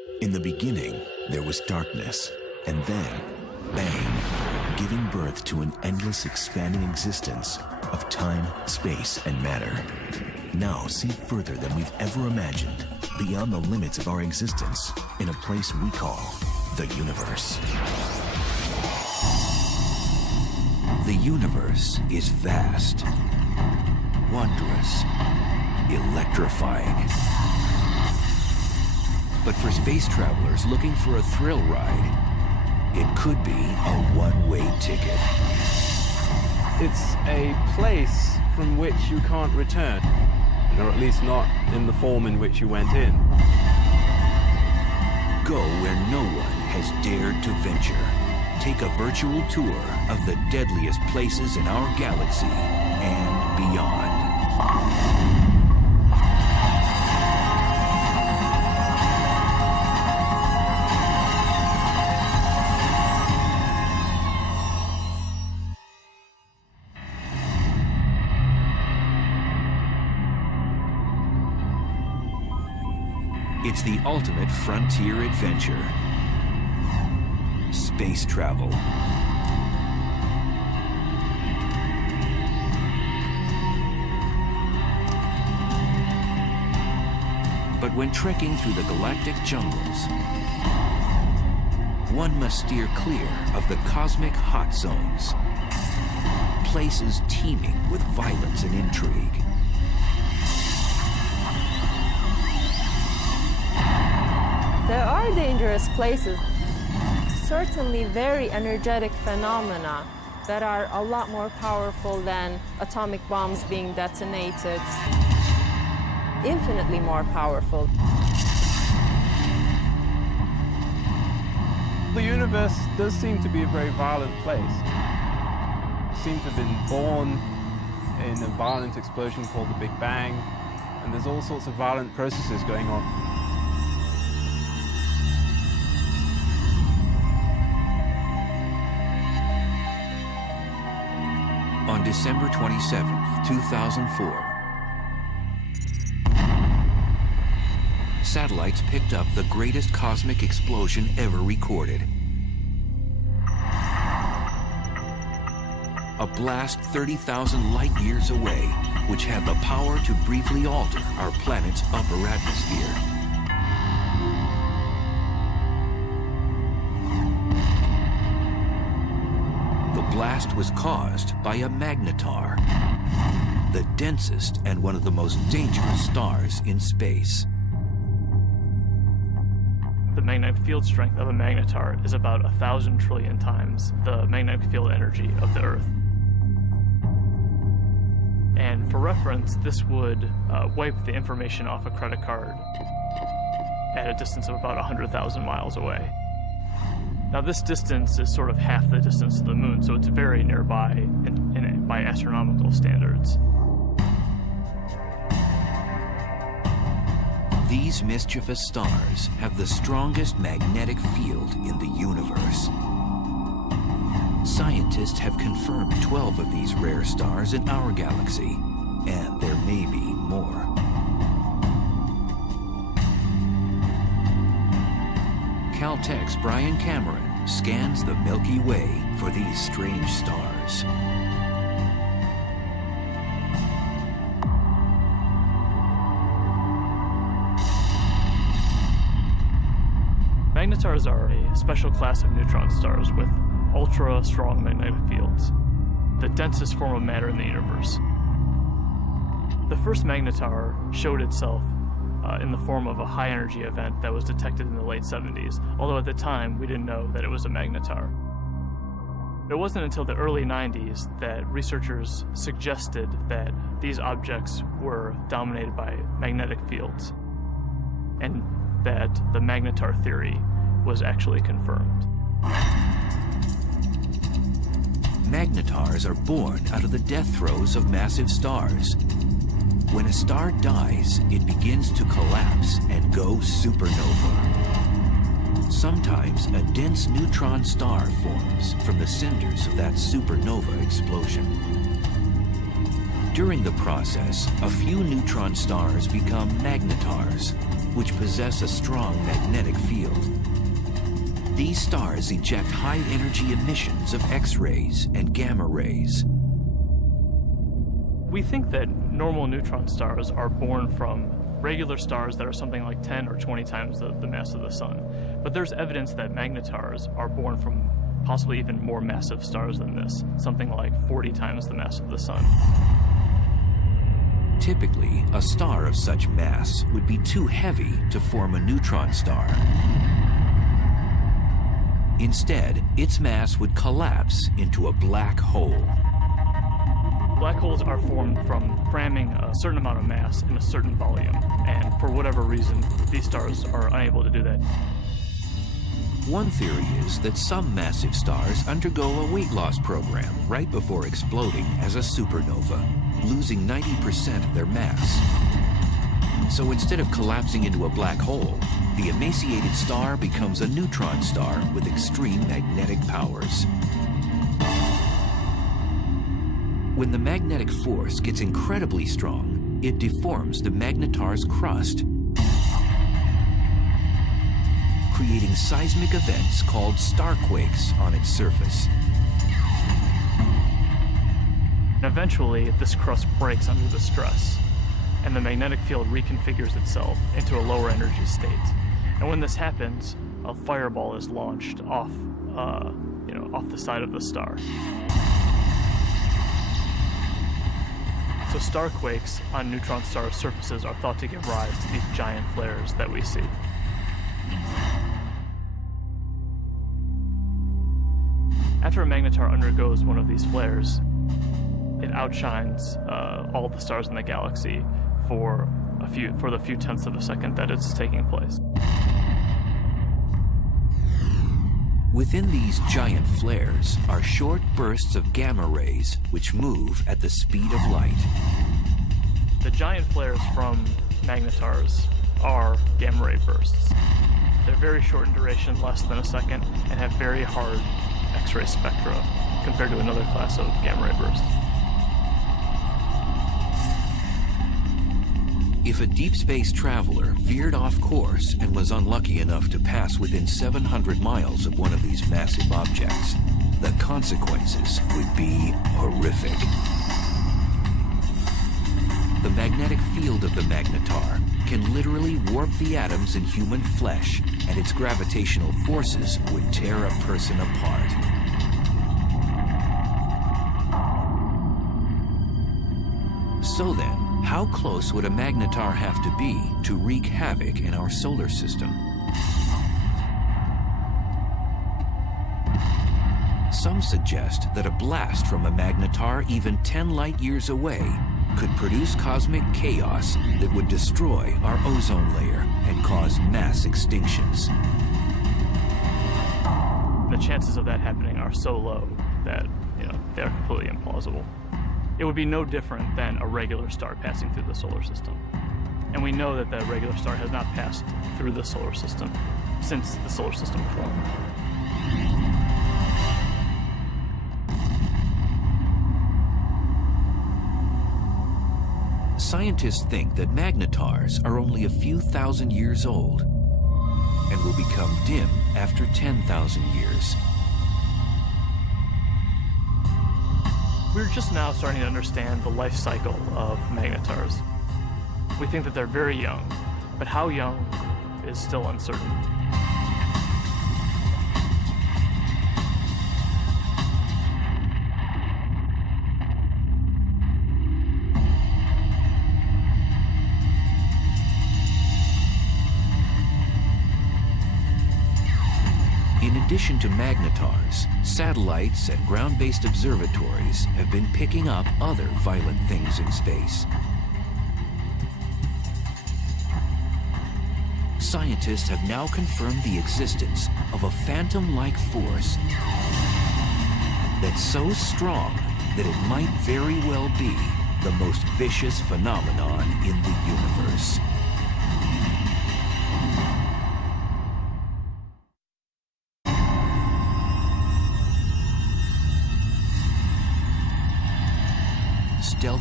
In the beginning, there was darkness, and then, bang, giving birth to an endless expanding existence of time, space, and matter. Now see further than we've ever imagined, beyond the limits of our existence, in a place we call the universe. The universe is vast, wondrous, electrifying. But for space travelers looking for a thrill ride, it could be a one-way ticket. It's a place from which you can't return, or at least not in the form in which you went in. Go where no one has dared to venture. Take a virtual tour of the deadliest places in our galaxy and beyond. It's the ultimate frontier adventure. Space travel. But when trekking through the galactic jungles, one must steer clear of the cosmic hot zones, places teeming with violence and intrigue. There are dangerous places, certainly very energetic phenomena that are a lot more powerful than atomic bombs being detonated, infinitely more powerful. The universe does seem to be a very violent place. It seems to have been born in a violent explosion called the Big Bang, and there's all sorts of violent processes going on. On December 27, 2004, satellites picked up the greatest cosmic explosion ever recorded. A blast 30,000 light years away, which had the power to briefly alter our planet's upper atmosphere. The blast was caused by a magnetar, the densest and one of the most dangerous stars in space. The magnetic field strength of a magnetar is about 1,000 trillion times the magnetic field energy of the Earth. And for reference, this would wipe the information off a credit card at a distance of about 100,000 miles away. Now this distance is sort of half the distance to the moon, so it's very nearby by astronomical standards. These mischievous stars have the strongest magnetic field in the universe. Scientists have confirmed 12 of these rare stars in our galaxy, and there may be more. Caltech's Brian Cameron scans the Milky Way for these strange stars. Magnetars are a special class of neutron stars with ultra-strong magnetic fields, the densest form of matter in the universe. The first magnetar showed itself in the form of a high-energy event that was detected in the late 70s, although at the time we didn't know that it was a magnetar. It wasn't until the early 90s that researchers suggested that these objects were dominated by magnetic fields, and that the magnetar theory was actually confirmed. Magnetars are born out of the death throes of massive stars. When a star dies, it begins to collapse and go supernova. Sometimes a dense neutron star forms from the cinders of that supernova explosion. During the process, a few neutron stars become magnetars, which possess a strong magnetic field. These stars eject high-energy emissions of X-rays and gamma rays. We think that normal neutron stars are born from regular stars that are something like 10 or 20 times the mass of the sun. But there's evidence that magnetars are born from possibly even more massive stars than this, something like 40 times the mass of the sun. Typically, a star of such mass would be too heavy to form a neutron star. Instead, its mass would collapse into a black hole. Black holes are formed from cramming a certain amount of mass in a certain volume, and for whatever reason, these stars are unable to do that. One theory is that some massive stars undergo a weight loss program right before exploding as a supernova, losing 90% of their mass. So instead of collapsing into a black hole, the emaciated star becomes a neutron star with extreme magnetic powers. When the magnetic force gets incredibly strong, it deforms the magnetar's crust, creating seismic events called starquakes on its surface. And eventually, this crust breaks under the stress, and the magnetic field reconfigures itself into a lower energy state. And when this happens, a fireball is launched off the side of the star. So starquakes on neutron star surfaces are thought to give rise to these giant flares that we see. After a magnetar undergoes one of these flares, it outshines all the stars in the galaxy for the few tenths of a second that it's taking place. Within these giant flares are short bursts of gamma rays which move at the speed of light. The giant flares from magnetars are gamma ray bursts. They're very short in duration, less than a second, and have very hard X-ray spectra compared to another class of gamma ray bursts. If a deep space traveler veered off course and was unlucky enough to pass within 700 miles of one of these massive objects, the consequences would be horrific. The magnetic field of the magnetar can literally warp the atoms in human flesh, and its gravitational forces would tear a person apart. So then, how close would a magnetar have to be to wreak havoc in our solar system? Some suggest that a blast from a magnetar even 10 light years away could produce cosmic chaos that would destroy our ozone layer and cause mass extinctions. The chances of that happening are so low that, they're completely implausible. It would be no different than a regular star passing through the solar system. And we know that the regular star has not passed through the solar system since the solar system formed. Scientists think that magnetars are only a few thousand years old and will become dim after 10,000 years. We're just now starting to understand the life cycle of magnetars. We think that they're very young, but how young is still uncertain. In addition to magnetars, satellites and ground-based observatories have been picking up other violent things in space. Scientists have now confirmed the existence of a phantom-like force that's so strong that it might very well be the most vicious phenomenon in the universe. Stealthy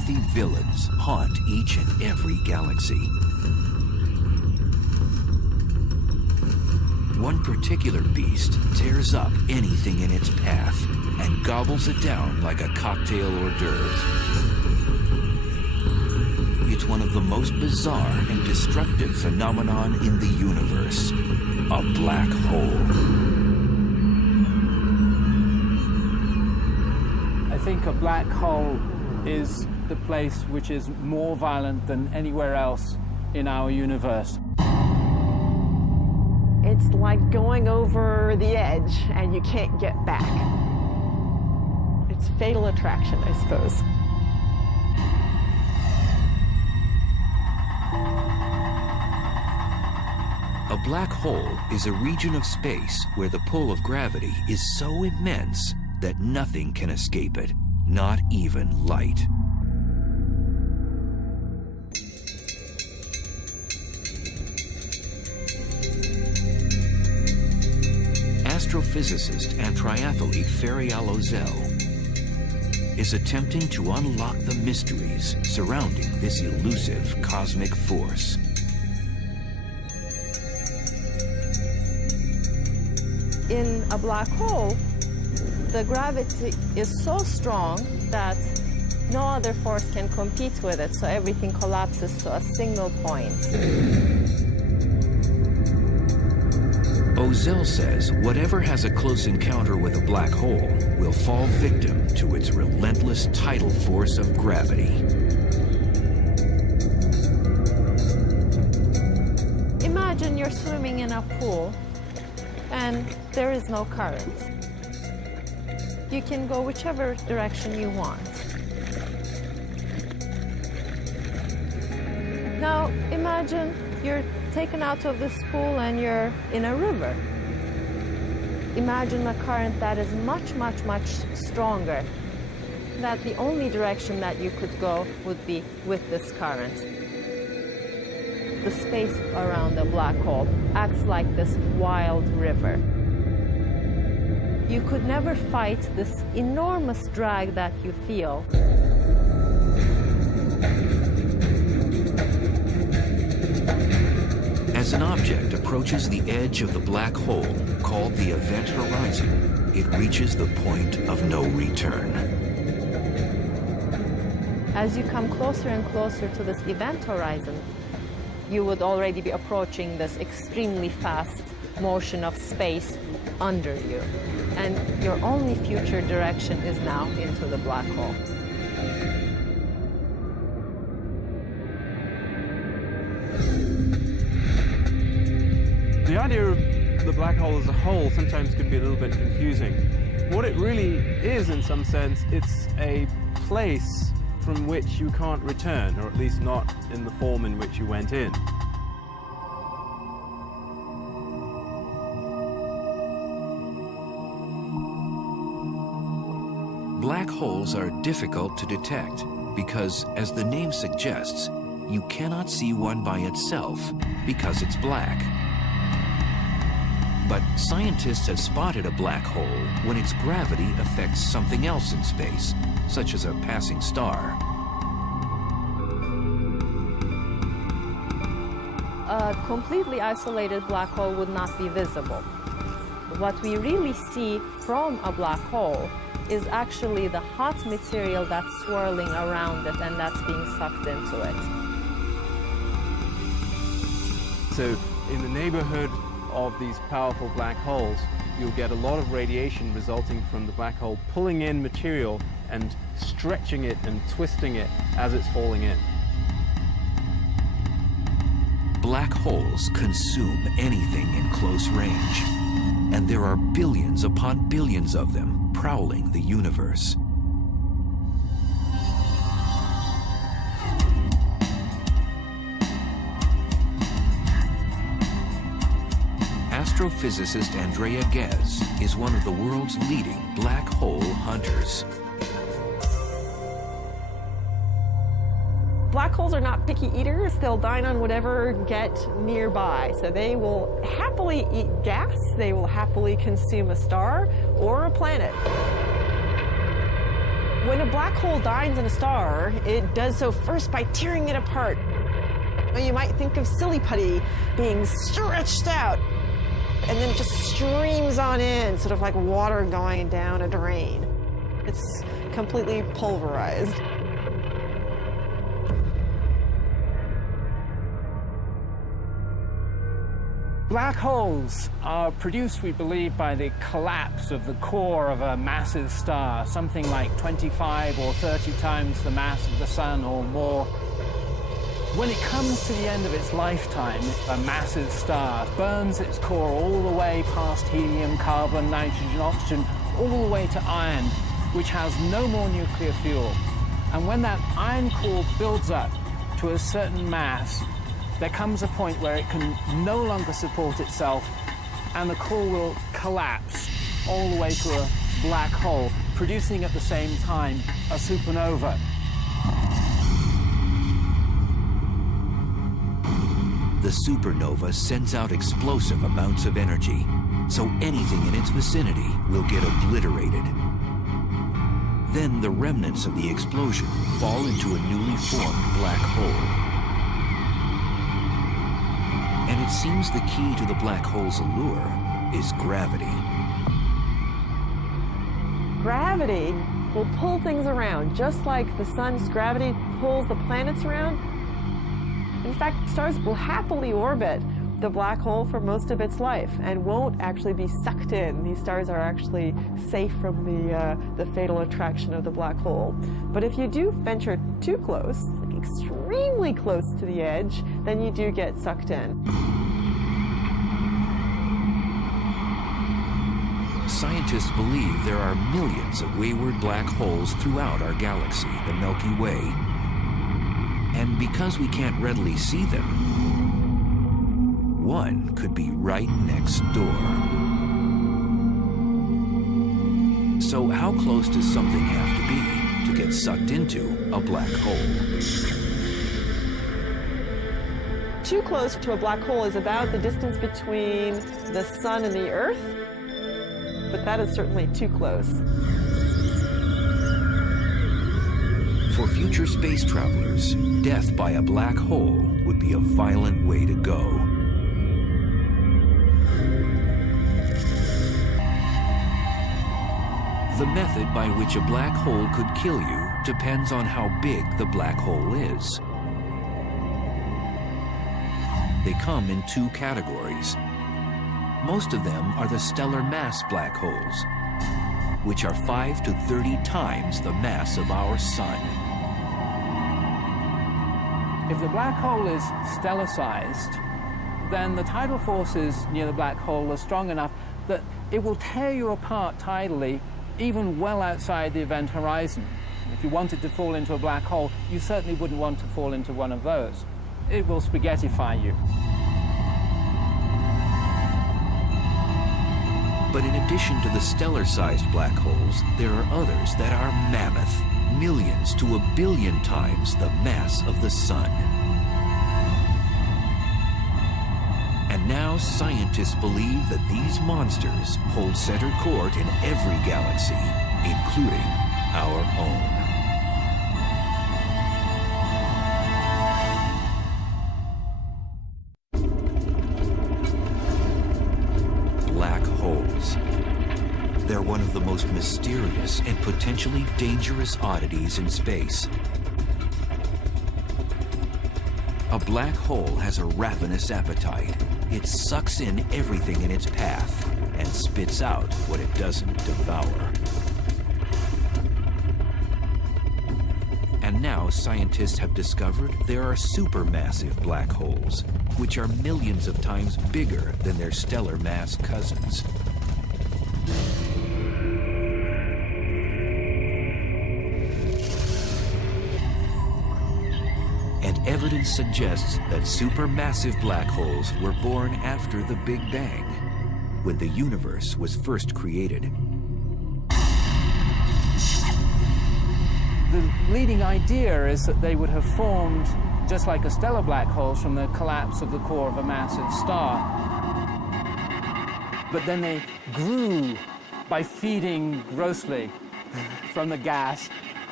filthy villains haunt each and every galaxy. One particular beast tears up anything in its path and gobbles it down like a cocktail hors d'oeuvre. It's one of the most bizarre and destructive phenomenon in the universe, a black hole. I think a black hole is the place which is more violent than anywhere else in our universe. It's like going over the edge and you can't get back. It's fatal attraction, I suppose. A black hole is a region of space where the pull of gravity is so immense that nothing can escape it, not even light. Astrophysicist and triathlete Ferial Ozel is attempting to unlock the mysteries surrounding this elusive cosmic force. In a black hole, the gravity is so strong that no other force can compete with it, so everything collapses to a single point. Ozel says whatever has a close encounter with a black hole will fall victim to its relentless tidal force of gravity. Imagine you're swimming in a pool and there is no current. You can go whichever direction you want. Now imagine you're taken out of this pool and you're in a river. Imagine a current that is much, much, much stronger. That the only direction that you could go would be with this current. The space around the black hole acts like this wild river. You could never fight this enormous drag that you feel. As an object approaches the edge of the black hole, called the event horizon, it reaches the point of no return. As you come closer and closer to this event horizon, you would already be approaching this extremely fast motion of space under you. And your only future direction is now into the black hole. The idea of the black hole as a whole sometimes can be a little bit confusing. What it really is, in some sense, it's a place from which you can't return, or at least not in the form in which you went in. Black holes are difficult to detect because, as the name suggests, you cannot see one by itself because it's black. But scientists have spotted a black hole when its gravity affects something else in space, such as a passing star. A completely isolated black hole would not be visible. What we really see from a black hole is actually the hot material that's swirling around it and that's being sucked into it. So in the neighborhood of these powerful black holes, you'll get a lot of radiation resulting from the black hole pulling in material and stretching it and twisting it as it's falling in. Black holes consume anything in close range, and there are billions upon billions of them prowling the universe. Astrophysicist Andrea Ghez is one of the world's leading black hole hunters. Black holes are not picky eaters. They'll dine on whatever get nearby. So they will happily eat gas. They will happily consume a star or a planet. When a black hole dines in a star, it does so first by tearing it apart. You might think of silly putty being stretched out, and then it just streams on in, sort of like water going down a drain. It's completely pulverized. Black holes are produced, we believe, by the collapse of the core of a massive star, something like 25 or 30 times the mass of the sun or more. When it comes to the end of its lifetime, a massive star burns its core all the way past helium, carbon, nitrogen, oxygen, all the way to iron, which has no more nuclear fuel. And when that iron core builds up to a certain mass, there comes a point where it can no longer support itself, and the core will collapse all the way to a black hole, producing at the same time a supernova. The supernova sends out explosive amounts of energy, so anything in its vicinity will get obliterated. Then the remnants of the explosion fall into a newly formed black hole. And it seems the key to the black hole's allure is gravity. Gravity will pull things around, just like the sun's gravity pulls the planets around. In fact, stars will happily orbit the black hole for most of its life and won't actually be sucked in. These stars are actually safe from the fatal attraction of the black hole. But if you do venture too close, like extremely close to the edge, then you do get sucked in. Scientists believe there are millions of wayward black holes throughout our galaxy, the Milky Way. And because we can't readily see them, one could be right next door. So how close does something have to be to get sucked into a black hole? Too close to a black hole is about the distance between the sun and the Earth, but that is certainly too close. For future space travelers, death by a black hole would be a violent way to go. The method by which a black hole could kill you depends on how big the black hole is. They come in two categories. Most of them are the stellar mass black holes, which are 5 to 30 times the mass of our sun. If the black hole is stellar-sized, then the tidal forces near the black hole are strong enough that it will tear you apart tidally, even well outside the event horizon. If you wanted to fall into a black hole, you certainly wouldn't want to fall into one of those. It will spaghettify you. But in addition to the stellar-sized black holes, there are others that are mammoth, millions to 1 billion times the mass of the sun. And now scientists believe that these monsters hold center court in every galaxy, including our own. Black holes. They're one of the most mysterious and potentially dangerous oddities in space. A black hole has a ravenous appetite. It sucks in everything in its path and spits out what it doesn't devour. And now scientists have discovered there are supermassive black holes, which are millions of times bigger than their stellar mass cousins. And evidence suggests that supermassive black holes were born after the Big Bang, when the universe was first created. The leading idea is that they would have formed just like a stellar black hole from the collapse of the core of a massive star. But then they grew by feeding grossly from the gas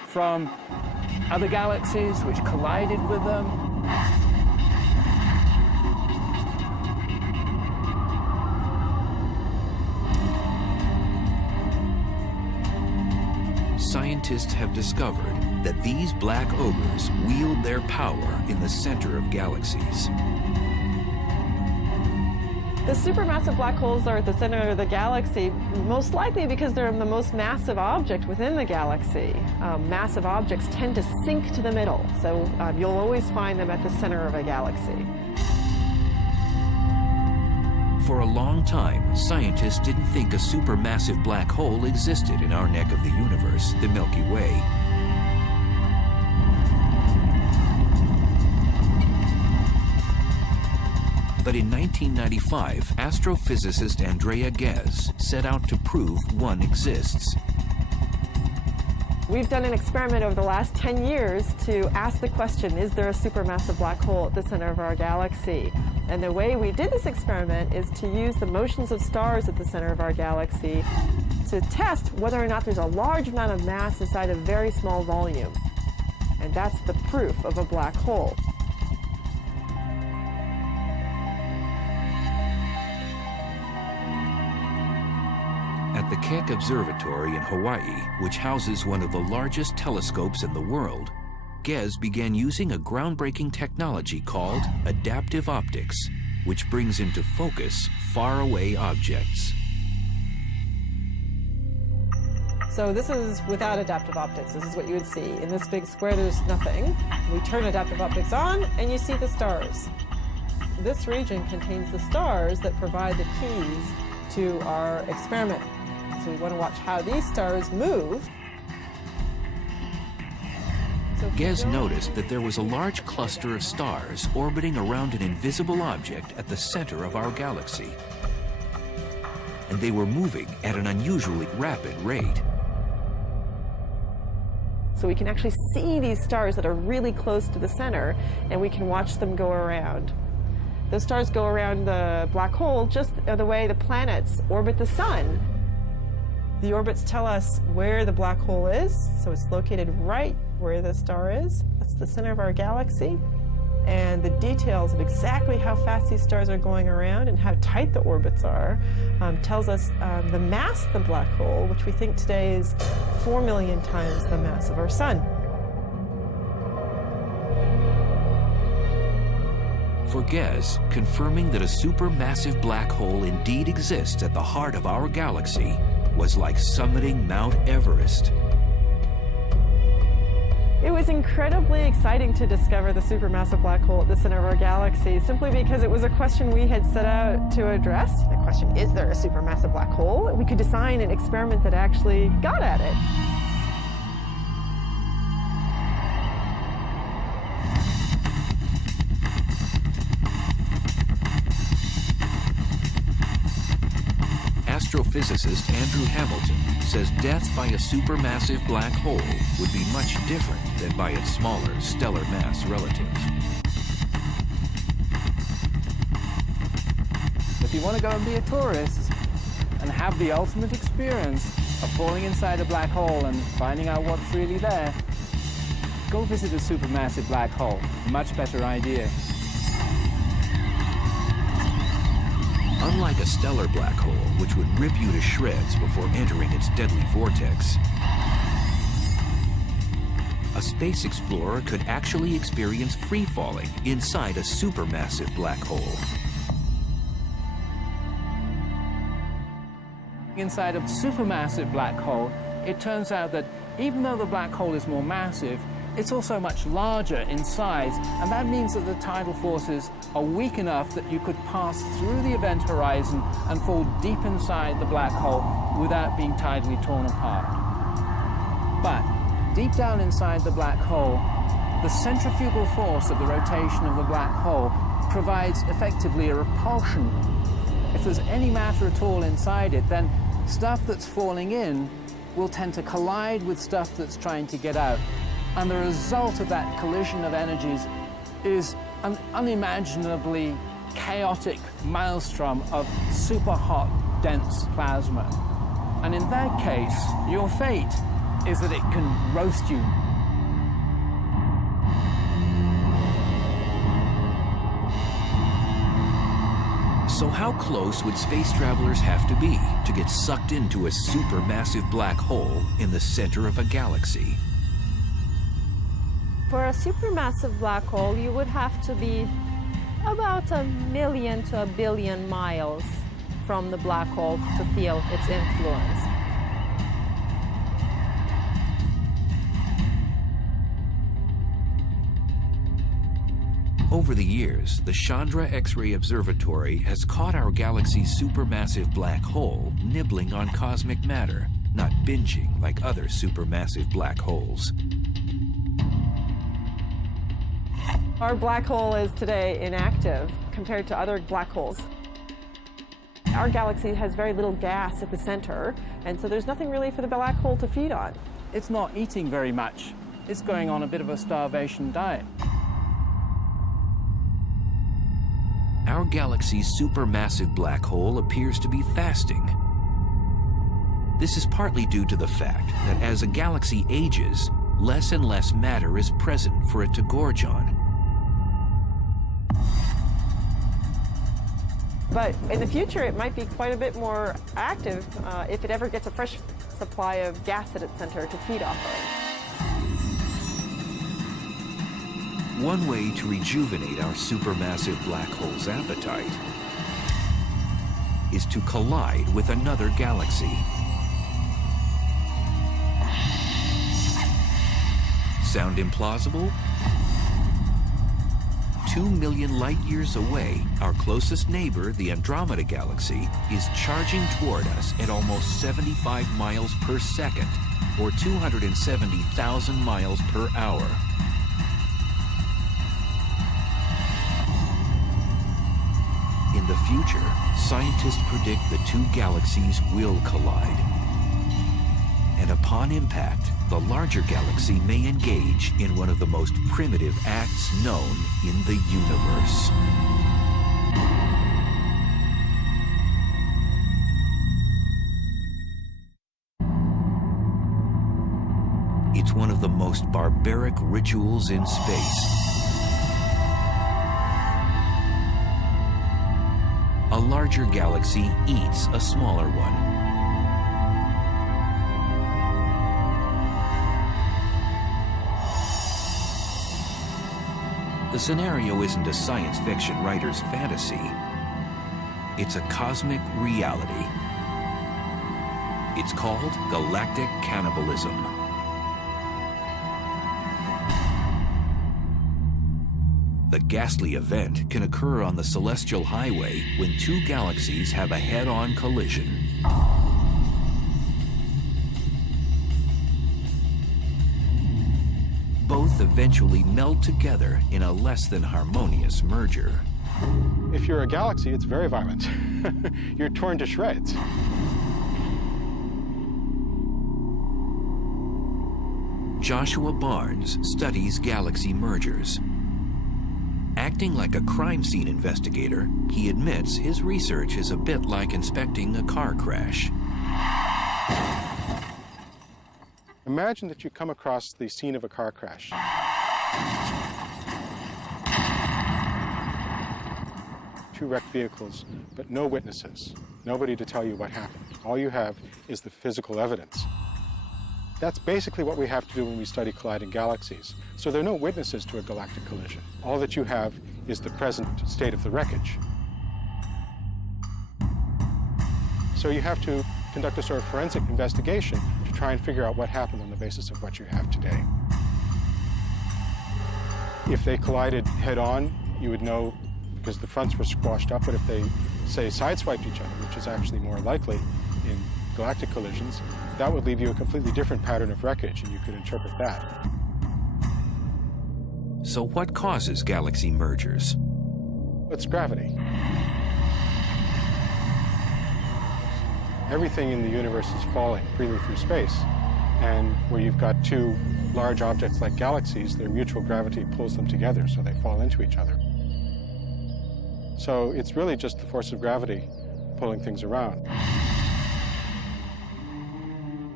from other galaxies which collided with them. Scientists have discovered that these black ogres wield their power in the center of galaxies. The supermassive black holes are at the center of the galaxy, most likely because they're the most massive object within the galaxy. Massive objects tend to sink to the middle, so you'll always find them at the center of a galaxy. For a long time, scientists didn't think a supermassive black hole existed in our neck of the universe, the Milky Way. But in 1995, astrophysicist Andrea Ghez set out to prove one exists. We've done an experiment over the last 10 years to ask the question, is there a supermassive black hole at the center of our galaxy? And the way we did this experiment is to use the motions of stars at the center of our galaxy to test whether or not there's a large amount of mass inside a very small volume. And that's the proof of a black hole. At the Keck Observatory in Hawaii, which houses one of the largest telescopes in the world, Ghez began using a groundbreaking technology called adaptive optics, which brings into focus faraway objects. So this is without adaptive optics. This is what you would see. In this big square, there's nothing. We turn adaptive optics on, and you see the stars. This region contains the stars that provide the keys to our experiment. So we want to watch how these stars move. Ghez noticed that there was a large cluster of stars orbiting around an invisible object at the center of our galaxy. And they were moving at an unusually rapid rate. So we can actually see these stars that are really close to the center, and we can watch them go around. Those stars go around the black hole just the way the planets orbit the sun. The orbits tell us where the black hole is, so it's located right where the star is. That's the center of our galaxy. And the details of exactly how fast these stars are going around and how tight the orbits are tells us the mass of the black hole, which we think today is 4 million times the mass of our sun. For Ghez, confirming that a supermassive black hole indeed exists at the heart of our galaxy was like summiting Mount Everest. It was incredibly exciting to discover the supermassive black hole at the center of our galaxy, simply because it was a question we had set out to address. The question, is there a supermassive black hole? We could design an experiment that actually got at it. Astrophysicist Andrew Hamilton says death by a supermassive black hole would be much different than by its smaller stellar mass relative. If you want to go and be a tourist and have the ultimate experience of falling inside a black hole and finding out what's really there, go visit a supermassive black hole. Much better idea. Unlike a stellar black hole, which would rip you to shreds before entering its deadly vortex, a space explorer could actually experience free-falling inside a supermassive black hole. Inside a supermassive black hole, it turns out that even though the black hole is more massive, it's also much larger in size, and that means that the tidal forces are weak enough that you could pass through the event horizon and fall deep inside the black hole without being tidally torn apart. But deep down inside the black hole, the centrifugal force of the rotation of the black hole provides effectively a repulsion. If there's any matter at all inside it, then stuff that's falling in will tend to collide with stuff that's trying to get out. And the result of that collision of energies is an unimaginably chaotic maelstrom of super hot, dense plasma. And in that case, your fate is that it can roast you. So how close would space travelers have to be to get sucked into a supermassive black hole in the center of a galaxy? For a supermassive black hole, you would have to be about 1 million to 1 billion miles from the black hole to feel its influence. Over the years, the Chandra X-ray Observatory has caught our galaxy's supermassive black hole nibbling on cosmic matter, not binging like other supermassive black holes. Our black hole is today inactive compared to other black holes. Our galaxy has very little gas at the center, and so there's nothing really for the black hole to feed on. It's not eating very much. It's going on a bit of a starvation diet. Our galaxy's supermassive black hole appears to be fasting. This is partly due to the fact that as a galaxy ages, less and less matter is present for it to gorge on. But in the future, it might be quite a bit more active if it ever gets a fresh supply of gas at its center to feed off of. One way to rejuvenate our supermassive black hole's appetite is to collide with another galaxy. Sound implausible? 2 million light years away, our closest neighbor, the Andromeda Galaxy, is charging toward us at almost 75 miles per second, or 270,000 miles per hour. In the future, scientists predict the two galaxies will collide. And upon impact, the larger galaxy may engage in one of the most primitive acts known in the universe. It's one of the most barbaric rituals in space. A larger galaxy eats a smaller one. The scenario isn't a science fiction writer's fantasy. It's a cosmic reality. It's called galactic cannibalism. The ghastly event can occur on the celestial highway when two galaxies have a head-on collision. Both eventually meld together in a less than harmonious merger. If you're a galaxy, it's very violent. You're torn to shreds. Joshua Barnes studies galaxy mergers. Acting like a crime scene investigator, he admits his research is a bit like inspecting a car crash. Imagine that you come across the scene of a car crash. Two wrecked vehicles, but no witnesses. Nobody to tell you what happened. All you have is the physical evidence. That's basically what we have to do when we study colliding galaxies. So there are no witnesses to a galactic collision. All that you have is the present state of the wreckage. So you have to conduct a sort of forensic investigation to try and figure out what happened on the basis of what you have today. If they collided head-on, you would know because the fronts were squashed up, but if they, say, sideswiped each other, which is actually more likely in galactic collisions, that would leave you a completely different pattern of wreckage, and you could interpret that. So what causes galaxy mergers? It's gravity. Everything in the universe is falling freely through space, and where you've got two large objects like galaxies, their mutual gravity pulls them together, so they fall into each other. So it's really just the force of gravity pulling things around.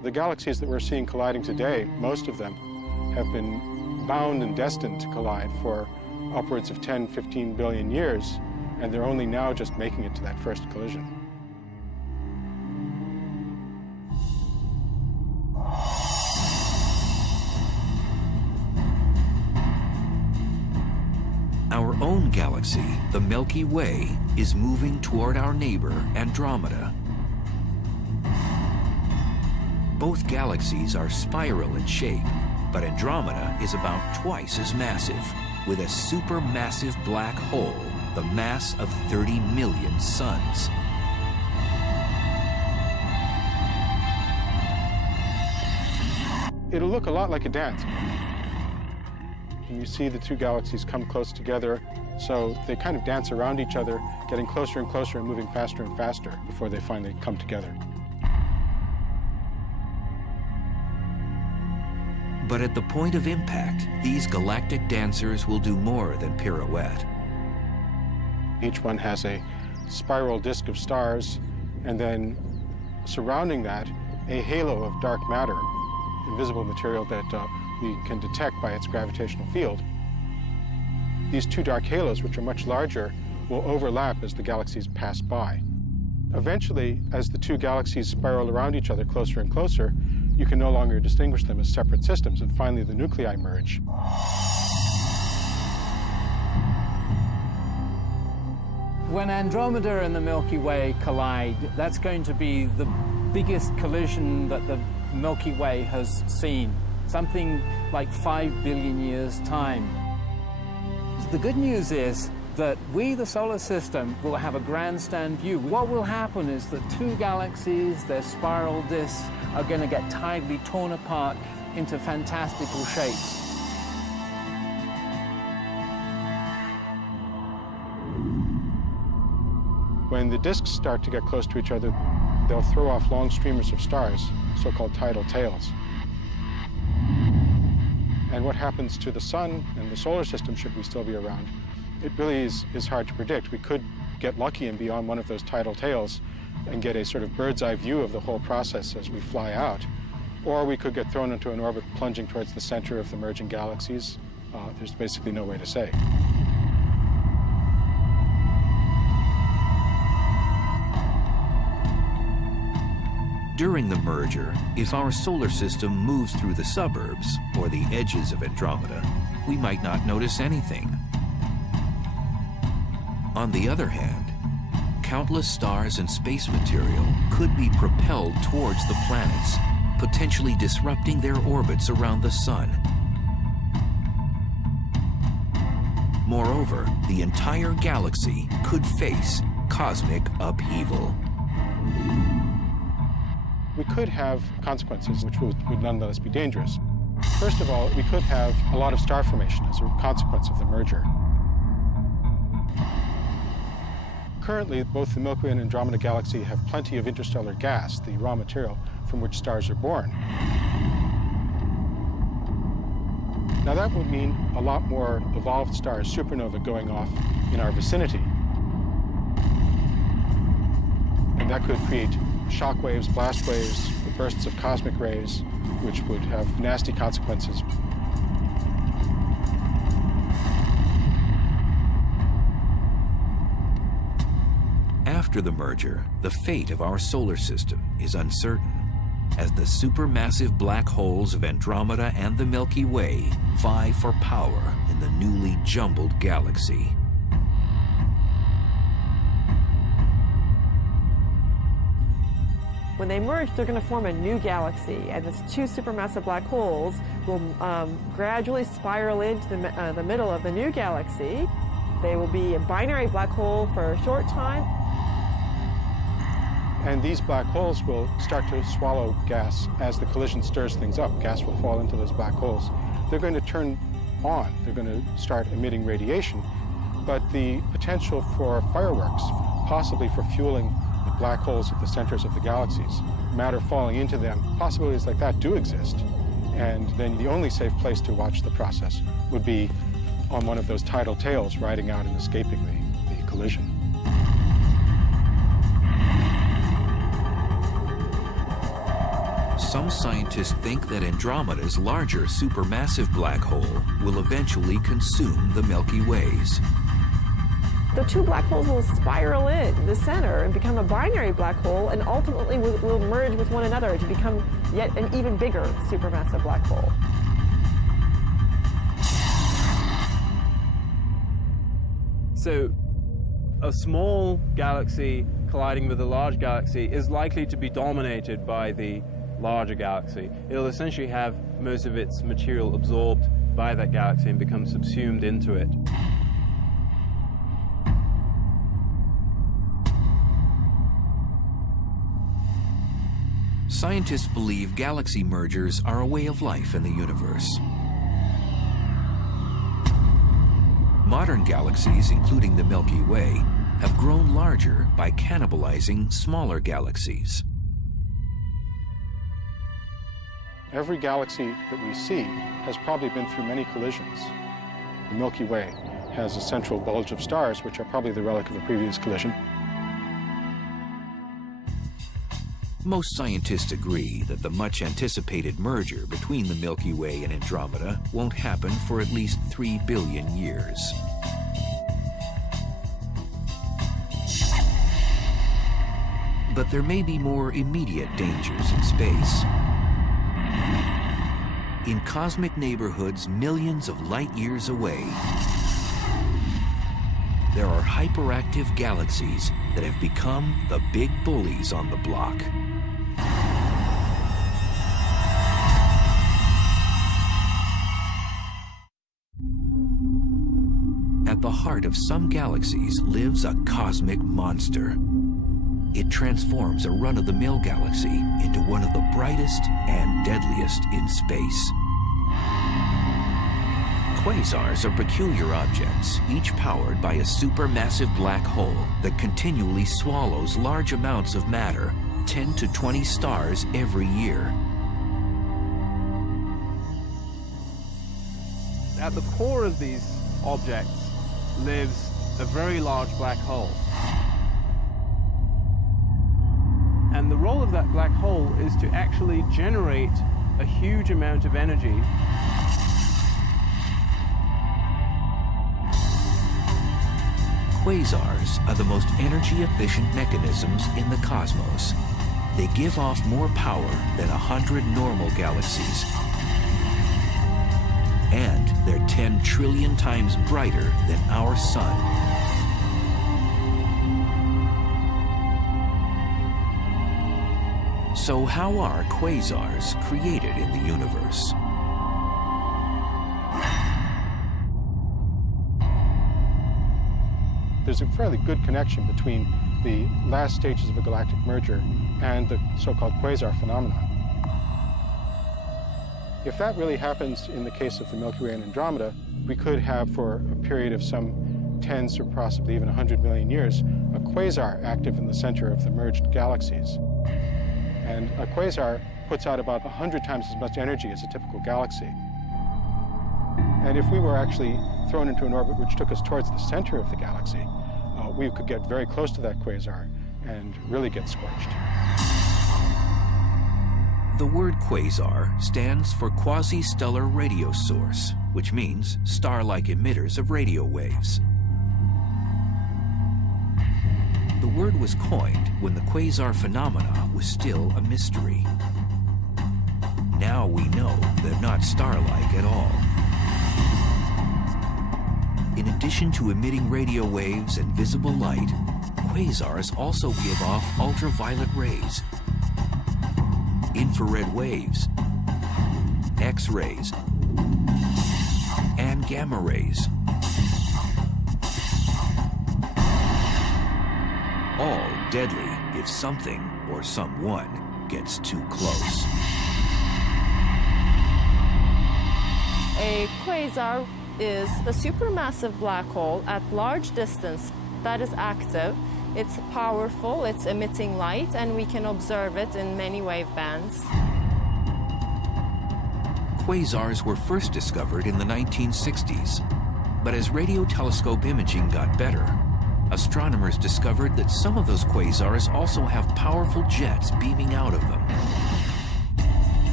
The galaxies that we're seeing colliding today, most of them have been bound and destined to collide for upwards of 10, 15 billion years, and they're only now just making it to that first collision. Our own galaxy, the Milky Way, is moving toward our neighbor, Andromeda. Both galaxies are spiral in shape, but Andromeda is about twice as massive, with a supermassive black hole the mass of 30 million suns. It'll look a lot like a dance. And you see the two galaxies come close together, so they kind of dance around each other, getting closer and closer and moving faster and faster before they finally come together. But at the point of impact, these galactic dancers will do more than pirouette. Each one has a spiral disk of stars, and then surrounding that, a halo of dark matter, invisible material that we can detect by its gravitational field. These two dark halos, which are much larger, will overlap as the galaxies pass by. Eventually, as the two galaxies spiral around each other closer and closer, you can no longer distinguish them as separate systems, and finally the nuclei merge. When Andromeda and the Milky Way collide, that's going to be the biggest collision that the Milky Way has seen, something like 5 billion years' time. The good news is that we, the solar system, will have a grandstand view. What will happen is that two galaxies, their spiral disks, are going to get tidally torn apart into fantastical shapes. When the disks start to get close to each other, they'll throw off long streamers of stars, so-called tidal tails. And what happens to the sun and the solar system, should we still be around, it really is hard to predict. We could get lucky and be on one of those tidal tails and get a sort of bird's eye view of the whole process as we fly out. Or we could get thrown into an orbit plunging towards the center of the merging galaxies. There's basically no way to say. During the merger, if our solar system moves through the suburbs or the edges of Andromeda, we might not notice anything. On the other hand, countless stars and space material could be propelled towards the planets, potentially disrupting their orbits around the sun. Moreover, the entire galaxy could face cosmic upheaval. We could have consequences which would nonetheless be dangerous. First of all, we could have a lot of star formation as a consequence of the merger. Currently, both the Milky Way and Andromeda galaxy have plenty of interstellar gas, the raw material from which stars are born. Now that would mean a lot more evolved stars, supernova, going off in our vicinity. And that could create shock waves, blast waves, bursts of cosmic rays, which would have nasty consequences. After the merger, the fate of our solar system is uncertain, as the supermassive black holes of Andromeda and the Milky Way vie for power in the newly jumbled galaxy. When they merge, they're going to form a new galaxy, and these two supermassive black holes will gradually spiral into the middle of the new galaxy. They will be a binary black hole for a short time. And these black holes will start to swallow gas as the collision stirs things up. Gas will fall into those black holes. They're going to turn on. They're going to start emitting radiation. But the potential for fireworks, possibly for fueling the black holes at the centers of the galaxies, matter falling into them, possibilities like that do exist. And then the only safe place to watch the process would be on one of those tidal tails riding out and escaping the collision. some scientists think that Andromeda's larger supermassive black hole will eventually consume the Milky Ways. The two black holes will spiral in the center and become a binary black hole, and ultimately will merge with one another to become yet an even bigger supermassive black hole. So a small galaxy colliding with a large galaxy is likely to be dominated by the larger galaxy. It'll essentially have most of its material absorbed by that galaxy and become subsumed into it. Scientists believe galaxy mergers are a way of life in the universe. Modern galaxies, including the Milky Way, have grown larger by cannibalizing smaller galaxies. Every galaxy that we see has probably been through many collisions. The Milky Way has a central bulge of stars, which are probably the relic of a previous collision. Most scientists agree that the much-anticipated merger between the Milky Way and Andromeda won't happen for at least 3 billion years. But there may be more immediate dangers in space. In cosmic neighborhoods millions of light years away, there are hyperactive galaxies that have become the big bullies on the block. At the heart of some galaxies lives a cosmic monster. It transforms a run-of-the-mill galaxy into one of the brightest and deadliest in space. Quasars are peculiar objects, each powered by a supermassive black hole that continually swallows large amounts of matter, 10 to 20 stars every year. At the core of these objects lives a very large black hole. And the role of that black hole is to actually generate a huge amount of energy. Quasars are the most energy-efficient mechanisms in the cosmos. They give off more power than 100 normal galaxies. And they're 10 trillion times brighter than our sun. So how are quasars created in the universe? There's a fairly good connection between the last stages of a galactic merger and the so-called quasar phenomenon. If that really happens in the case of the Milky Way and Andromeda, we could have, for a period of some tens or possibly even 100 million years, a quasar active in the center of the merged galaxies. And a quasar puts out about 100 times as much energy as a typical galaxy. And if we were actually thrown into an orbit which took us towards the center of the galaxy, we could get very close to that quasar and really get scorched. The word quasar stands for quasi-stellar radio source, which means star-like emitters of radio waves. The word was coined when the quasar phenomena was still a mystery. Now we know they're not star-like at all. In addition to emitting radio waves and visible light, quasars also give off ultraviolet rays, infrared waves, X-rays, and gamma rays. All deadly if something or someone gets too close. A quasar is a supermassive black hole at large distance that is active. It's powerful, it's emitting light, and we can observe it in many wavebands. Quasars were first discovered in the 1960s, but as radio telescope imaging got better, astronomers discovered that some of those quasars also have powerful jets beaming out of them.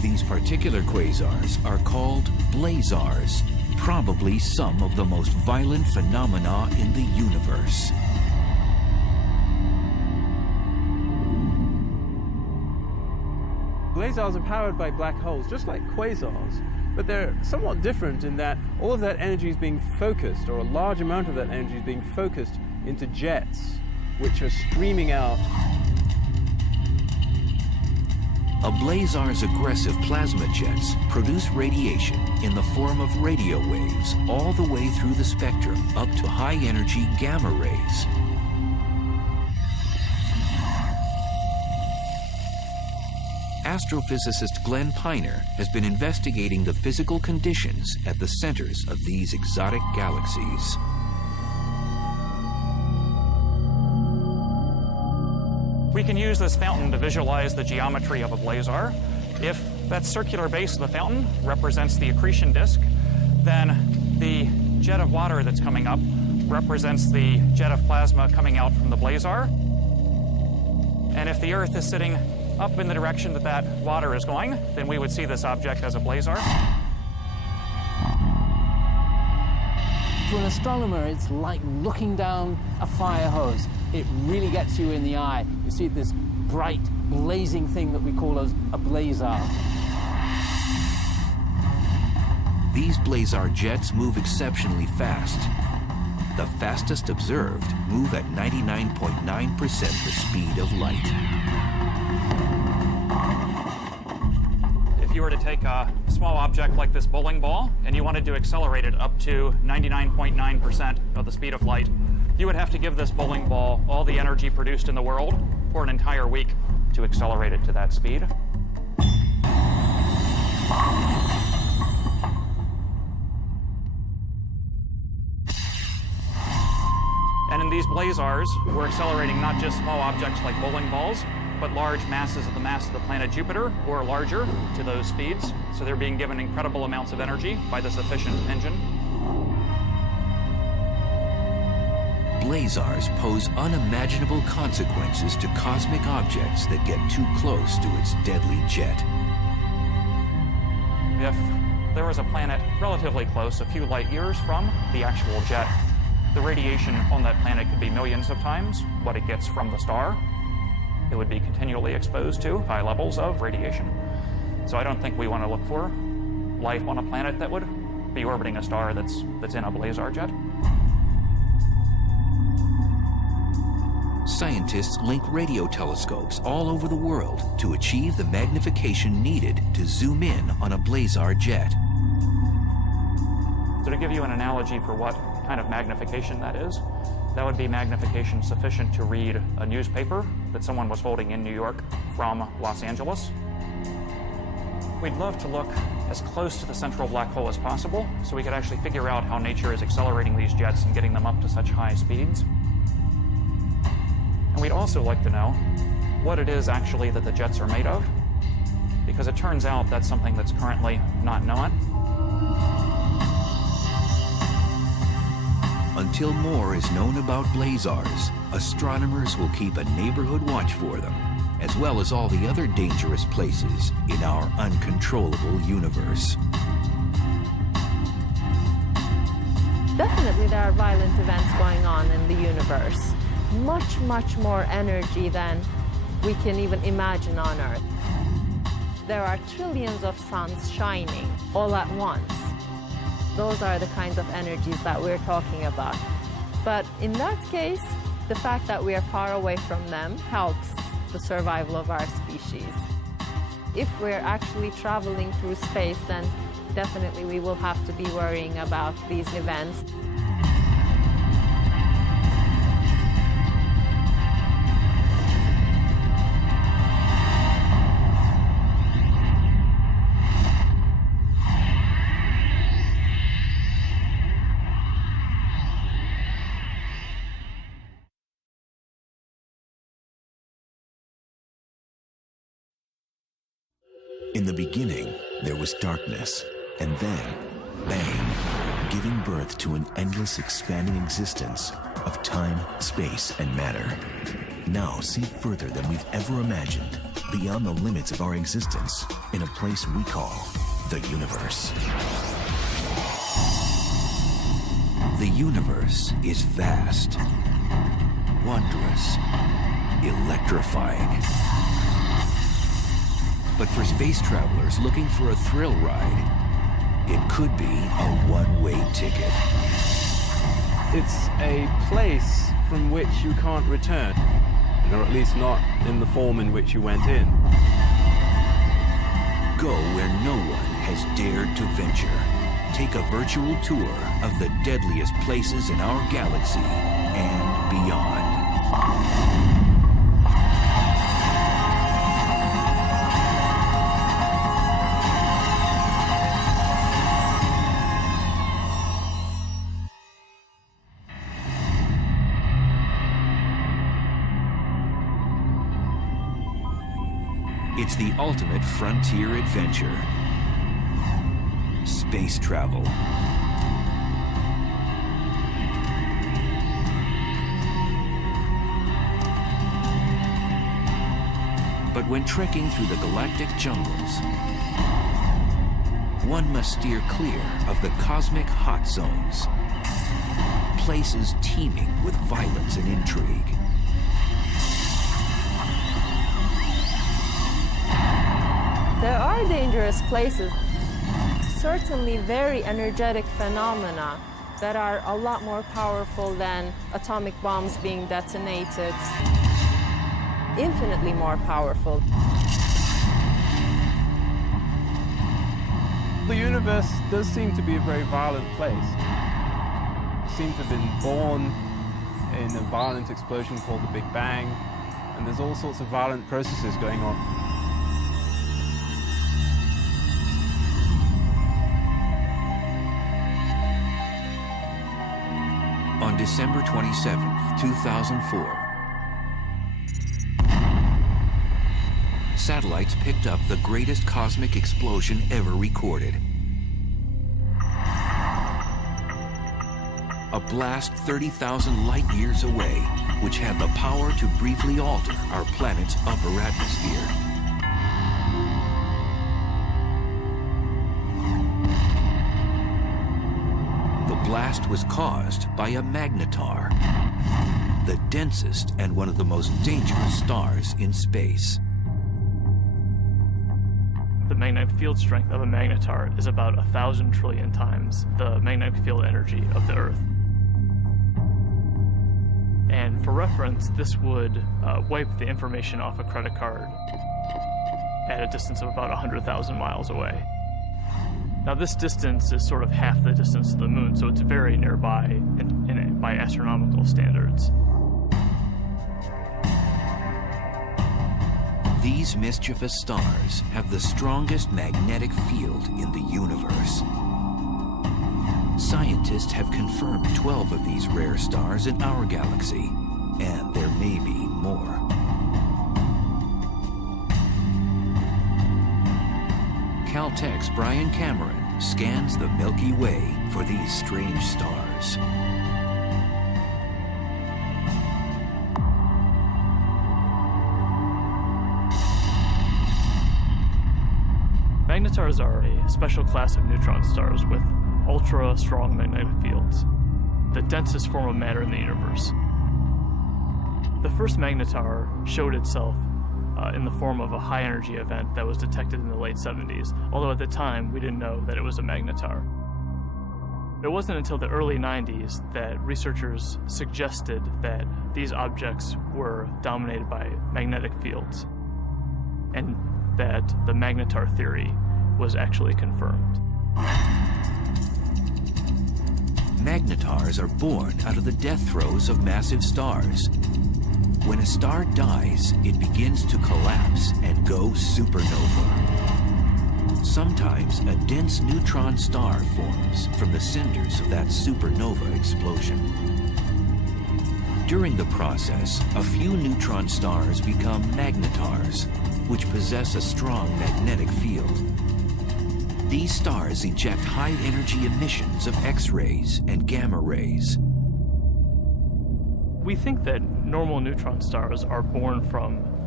These particular quasars are called blazars, probably some of the most violent phenomena in the universe. Blazars are powered by black holes, just like quasars, but they're somewhat different in that all of that energy is being focused, or a large amount of that energy is being focused into jets, which are streaming out. A blazar's aggressive plasma jets produce radiation in the form of radio waves all the way through the spectrum up to high-energy gamma rays. Astrophysicist Glenn Piner has been investigating the physical conditions at the centers of these exotic galaxies. We can use this fountain to visualize the geometry of a blazar. If that circular base of the fountain represents the accretion disk, then the jet of water that's coming up represents the jet of plasma coming out from the blazar. And if the Earth is sitting up in the direction that that water is going, then we would see this object as a blazar. To an astronomer, it's like looking down a fire hose. It really gets you in the eye. You see this bright, blazing thing that we call a blazar. These blazar jets move exceptionally fast. The fastest observed move at 99.9% the speed of light. If you were to take a small object like this bowling ball and you wanted to accelerate it up to 99.9% of the speed of light, you would have to give this bowling ball all the energy produced in the world for an entire week to accelerate it to that speed. And in these blazars, we're accelerating not just small objects like bowling balls, but large masses of the mass of the planet Jupiter, or larger, to those speeds. So they're being given incredible amounts of energy by this efficient engine. Blazars pose unimaginable consequences to cosmic objects that get too close to its deadly jet. If there was a planet relatively close, a few light years from the actual jet, the radiation on that planet could be millions of times what it gets from the star. It would be continually exposed to high levels of radiation. So I don't think we want to look for life on a planet that would be orbiting a star that's in a blazar jet. Scientists link radio telescopes all over the world to achieve the magnification needed to zoom in on a blazar jet. So to give you an analogy for what kind of magnification that is, that would be magnification sufficient to read a newspaper that someone was holding in New York from Los Angeles. We'd love to look as close to the central black hole as possible so we could actually figure out how nature is accelerating these jets and getting them up to such high speeds. And we'd also like to know what it is actually that the jets are made of, because it turns out that's something that's currently not known. Until more is known about blazars, astronomers will keep a neighborhood watch for them, as well as all the other dangerous places in our uncontrollable universe. Definitely there are violent events going on in the universe. Much, much more energy than we can even imagine on Earth. There are trillions of suns shining all at once. Those are the kinds of energies that we're talking about. But in that case, the fact that we are far away from them helps the survival of our species. If we're actually traveling through space, then definitely we will have to be worrying about these events. In the beginning, there was darkness, and then, bang, giving birth to an endless expanding existence of time, space, and matter. Now see further than we've ever imagined beyond the limits of our existence in a place we call the universe. The universe is vast, wondrous, electrifying. But for space travelers looking for a thrill ride, it could be a one-way ticket. It's a place from which you can't return, or at least not in the form in which you went in. Go where no one has dared to venture. Take a virtual tour of the deadliest places in our galaxy and beyond. It's the ultimate frontier adventure. Space travel. But when trekking through the galactic jungles, one must steer clear of the cosmic hot zones, places teeming with violence and intrigue. There are dangerous places, certainly very energetic phenomena that are a lot more powerful than atomic bombs being detonated, infinitely more powerful. The universe does seem to be a very violent place. It seems to have been born in a violent explosion called the Big Bang, and there's all sorts of violent processes going on. On December 27, 2004, satellites picked up the greatest cosmic explosion ever recorded. A blast 30,000 light years away, which had the power to briefly alter our planet's upper atmosphere. The blast was caused by a magnetar, the densest and one of the most dangerous stars in space. The magnetic field strength of a magnetar is about 1,000 trillion times the magnetic field energy of the Earth. And for reference, this would wipe the information off a credit card at a distance of about 100,000 miles away. Now this distance is sort of half the distance to the moon, so it's very nearby by astronomical standards. These mischievous stars have the strongest magnetic field in the universe. Scientists have confirmed 12 of these rare stars in our galaxy, and there may be more. Caltech's Brian Cameron scans the Milky Way for these strange stars. Magnetars are a special class of neutron stars with ultra-strong magnetic fields, the densest form of matter in the universe. The first magnetar showed itself in the form of a high-energy event that was detected in the late 70s, although at the time we didn't know that it was a magnetar. It wasn't until the early 90s that researchers suggested that these objects were dominated by magnetic fields, and that the magnetar theory was actually confirmed. Magnetars are born out of the death throes of massive stars. When a star dies, it begins to collapse and go supernova. Sometimes a dense neutron star forms from the cinders of that supernova explosion. During the process, a few neutron stars become magnetars, which possess a strong magnetic field. These stars eject high-energy emissions of X-rays and gamma rays. We think that normal neutron stars are born from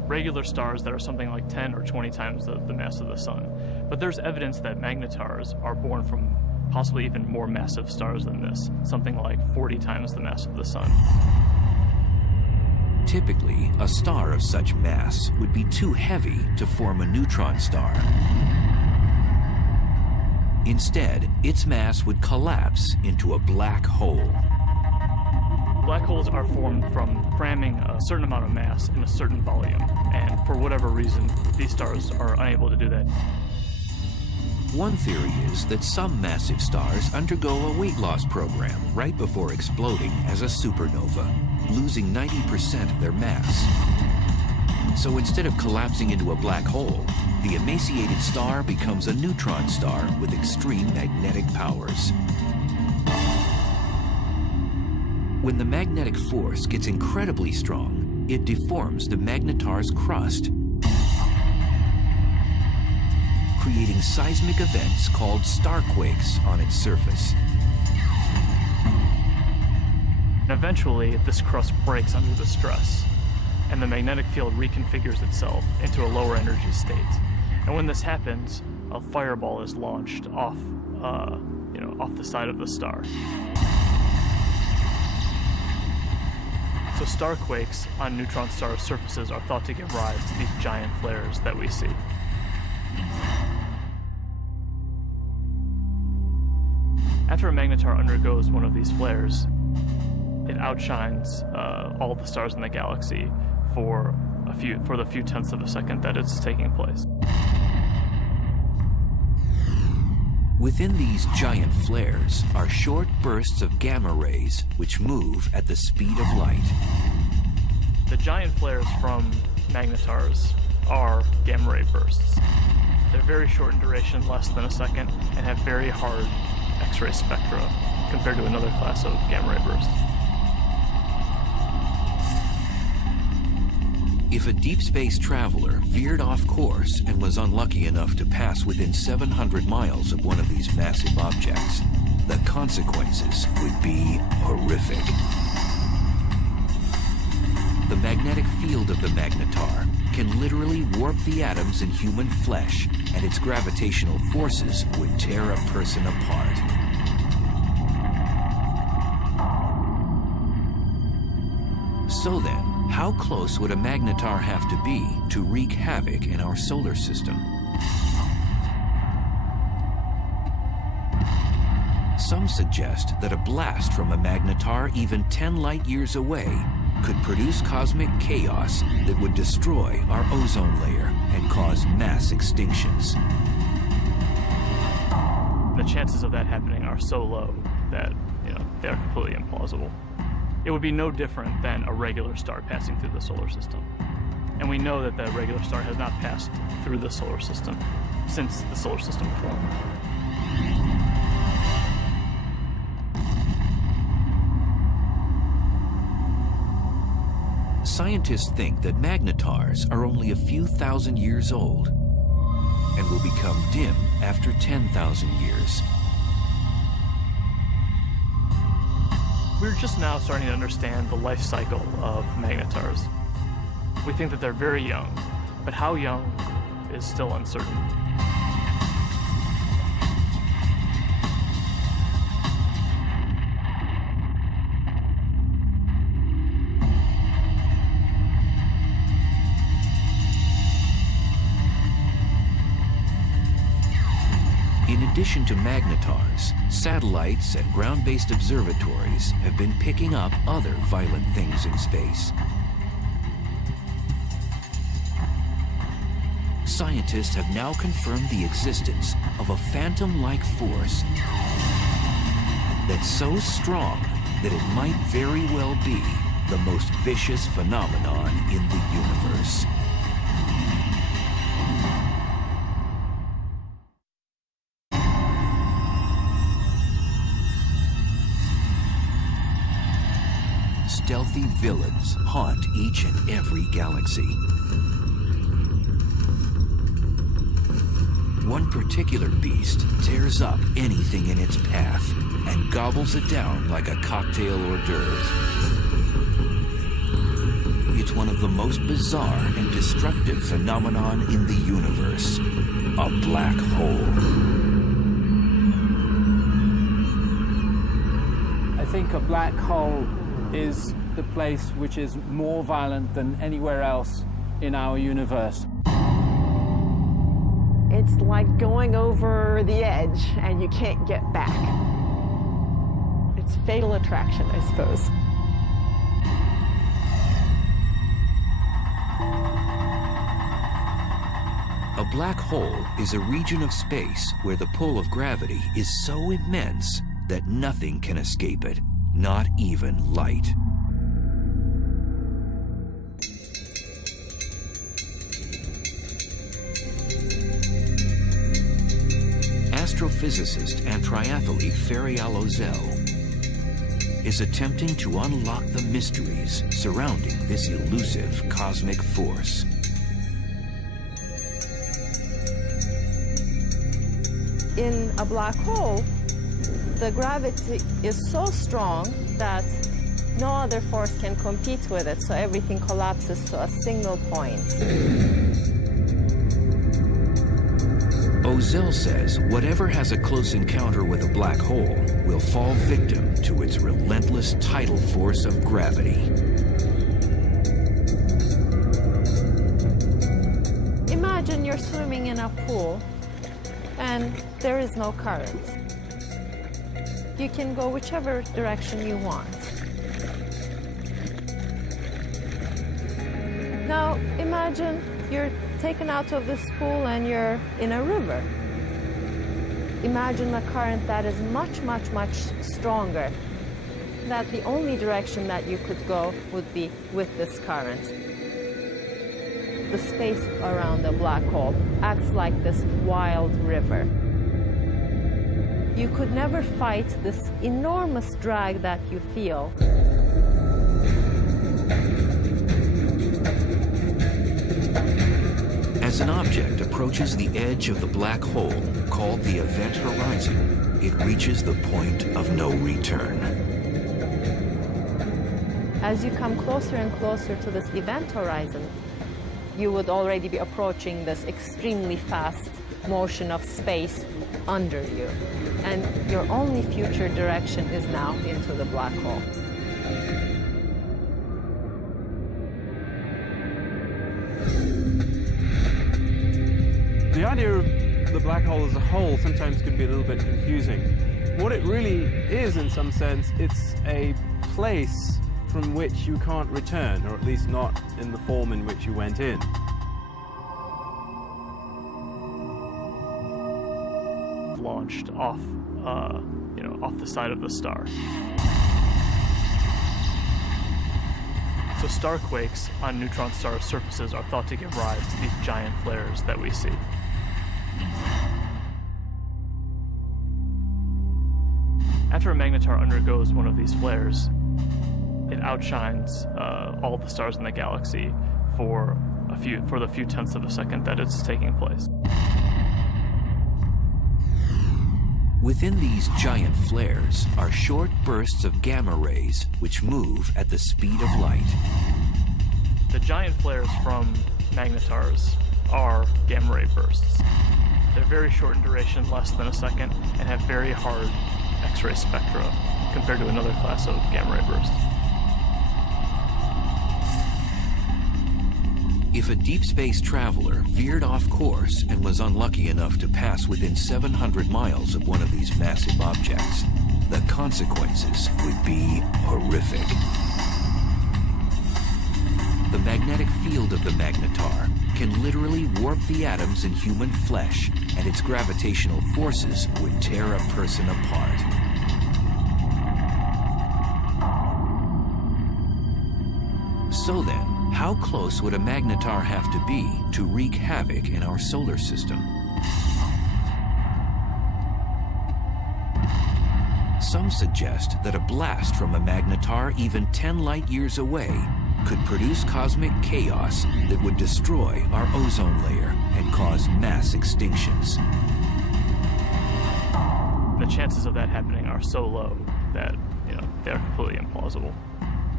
regular stars that are something like 10 or 20 times the mass of the sun. But there's evidence that magnetars are born from possibly even more massive stars than this, something like 40 times the mass of the sun. Typically, a star of such mass would be too heavy to form a neutron star. Instead, its mass would collapse into a black hole. Black holes are formed from cramming a certain amount of mass in a certain volume, and for whatever reason, these stars are unable to do that. One theory is that some massive stars undergo a weight loss program right before exploding as a supernova, losing 90% of their mass. So instead of collapsing into a black hole, the emaciated star becomes a neutron star with extreme magnetic powers. When the magnetic force gets incredibly strong, it deforms the magnetar's crust, creating seismic events called starquakes on its surface. Eventually, this crust breaks under the stress, and the magnetic field reconfigures itself into a lower energy state. And when this happens, a fireball is launched off the side of the star. So starquakes on neutron star surfaces are thought to give rise to these giant flares that we see. After a magnetar undergoes one of these flares, it outshines all the stars in the galaxy for the few tenths of a second that it's taking place. Within these giant flares are short bursts of gamma rays which move at the speed of light. The giant flares from magnetars are gamma ray bursts. They're very short in duration, less than a second, and have very hard X-ray spectra compared to another class of gamma ray bursts. If a deep space traveler veered off course and was unlucky enough to pass within 700 miles of one of these massive objects, the consequences would be horrific. The magnetic field of the magnetar can literally warp the atoms in human flesh, and its gravitational forces would tear a person apart. So then, how close would a magnetar have to be to wreak havoc in our solar system? Some suggest that a blast from a magnetar even 10 light years away could produce cosmic chaos that would destroy our ozone layer and cause mass extinctions. The chances of that happening are so low that, they're completely implausible. It would be no different than a regular star passing through the solar system. And we know that the regular star has not passed through the solar system since the solar system formed. Scientists think that magnetars are only a few thousand years old and will become dim after 10,000 years. We're just now starting to understand the life cycle of magnetars. We think that they're very young, but how young is still uncertain. In addition to magnetars, satellites and ground-based observatories have been picking up other violent things in space. Scientists have now confirmed the existence of a phantom-like force that's so strong that it might very well be the most vicious phenomenon in the universe. Stealthy villains haunt each and every galaxy. One particular beast tears up anything in its path and gobbles it down like a cocktail hors d'oeuvre. It's one of the the most bizarre and destructive phenomenon in the universe, a black hole. I think a black hole is the place which is more violent than anywhere else in our universe. It's like going over the edge and you can't get back. It's fatal attraction, I suppose. A black hole is a region of space where the pull of gravity is so immense that nothing can escape it, not even light. Astrophysicist and triathlete Ferial Ozel is attempting to unlock the mysteries surrounding this elusive cosmic force. In a black hole, the gravity is so strong that no other force can compete with it, so everything collapses to a single point. Ozel says whatever has a close encounter with a black hole will fall victim to its relentless tidal force of gravity. Imagine you're swimming in a pool and there is no current. You can go whichever direction you want. Now imagine you're taken out of this pool and you're in a river. Imagine a current that is much, much, much stronger. That the only direction that you could go would be with this current. The space around the black hole acts like this wild river. You could never fight this enormous drag that you feel. As an object approaches the edge of the black hole, called the event horizon, it reaches the point of no return. As you come closer and closer to this event horizon, you would already be approaching this extremely fast motion of space under you. And your only future direction is now into the black hole. The idea of the black hole as a whole sometimes can be a little bit confusing. What it really is, in some sense, it's a place from which you can't return, or at least not in the form in which you went in. Launched off, off the side of the star. So star quakes on neutron star surfaces are thought to give rise to these giant flares that we see. After a magnetar undergoes one of these flares, it outshines all the stars in the galaxy for the few tenths of a second that it's taking place. Within these giant flares are short bursts of gamma rays which move at the speed of light. The giant flares from magnetars are gamma ray bursts. They're very short in duration, less than a second, and have very hard X-ray spectra compared to another class of gamma ray bursts. If a deep space traveler veered off course and was unlucky enough to pass within 700 miles of one of these massive objects, the consequences would be horrific. The magnetic field of the magnetar can literally warp the atoms in human flesh, and its gravitational forces would tear a person apart. So then, how close would a magnetar have to be to wreak havoc in our solar system? Some suggest that a blast from a magnetar even 10 light years away could produce cosmic chaos that would destroy our ozone layer and cause mass extinctions. The chances of that happening are so low that, they're completely implausible.